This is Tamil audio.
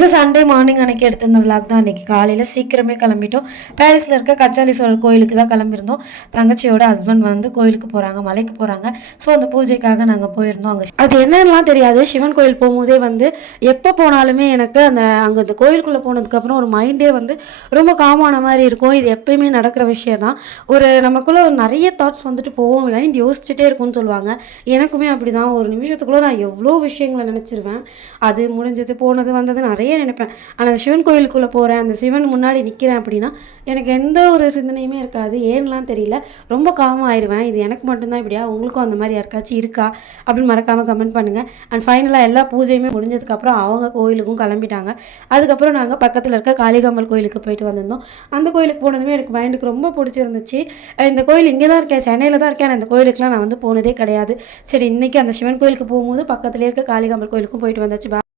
இது சண்டே மார்னிங் அன்னைக்கு எடுத்த இந்த விளாக் தான் அன்றைக்கி காலையில் சீக்கிரமே கிளம்பிட்டோம். பாரிஸில் இருக்க கச்சாலீஸ்வரர் கோயிலுக்கு தான் கிளம்பியிருந்தோம். தங்கச்சியோட ஹஸ்பண்ட் வந்து கோயிலுக்கு போகிறாங்க மலைக்கு போகிறாங்க ஸோ அந்த பூஜைக்காக நாங்கள் போயிருந்தோம் அங்கே. அது என்னென்னலாம் தெரியாது. சிவன் கோயில் போகும்போதே வந்து எப்போ போனாலுமே எனக்கு அந்த அங்கே அந்த கோயிலுக்குள்ளே போனதுக்கப்புறம் ஒரு மைண்டே வந்து ரொம்ப காமான மாதிரி இருக்கும். இது எப்பயுமே நடக்கிற விஷயம் தான். ஒரு நமக்குள்ளே ஒரு நிறைய தாட்ஸ் வந்துட்டு போவோம் மைண்ட் யோசிச்சுட்டே இருக்கும்னு சொல்லுவாங்க. எனக்குமே அப்படி தான் ஒரு நிமிஷத்துக்குள்ளே நான் எவ்வளோ விஷயங்களை நினச்சிருவேன். அது முடிஞ்சது போனது வந்தது நிறைய நினைப்பேன். ஆனால் அந்த சிவன் கோயிலுக்குள்ளே போகிறேன் அந்த சிவன் முன்னாடி நிற்கிறேன் அப்படின்னா எனக்கு எந்த ஒரு சிந்தனையுமே இருக்காது. ஏன்லாம் தெரியல. ரொம்ப காம ஆயிடுவேன் இது எனக்கு மட்டும்தான் இப்படியா? உங்களுக்கும் அந்த மாதிரி யாருக்காச்சும் இருக்கா? அப்படின்னு மறக்காமல் கமெண்ட் பண்ணுங்கள் அண்ட் ஃபைனலாக எல்லா பூஜையுமே முடிஞ்சதுக்கப்புறம் அவங்க கோயிலுக்கும் கிளம்பிட்டாங்க. அதுக்கப்புறம் நாங்கள் பக்கத்தில் இருக்க காளிகாமல் கோயிலுக்கு போயிட்டு வந்திருந்தோம். அந்த கோயிலுக்கு போனதுமே எனக்கு மைண்டுக்கு ரொம்ப பிடிச்சிருந்துச்சு. இந்த கோயில் இங்கே தான் இருக்கேன். சென்னையில் தான் இருக்கேன். அந்த கோயிலுக்குலாம் நான் வந்து போனதே கிடையாது. சரி இன்றைக்கி அந்த சிவன் கோயிலுக்கு போகும்போது பக்கத்துலேயே இருக்க காளிகாமல் கோயிலுக்கும் போயிட்டு வந்தாச்சு.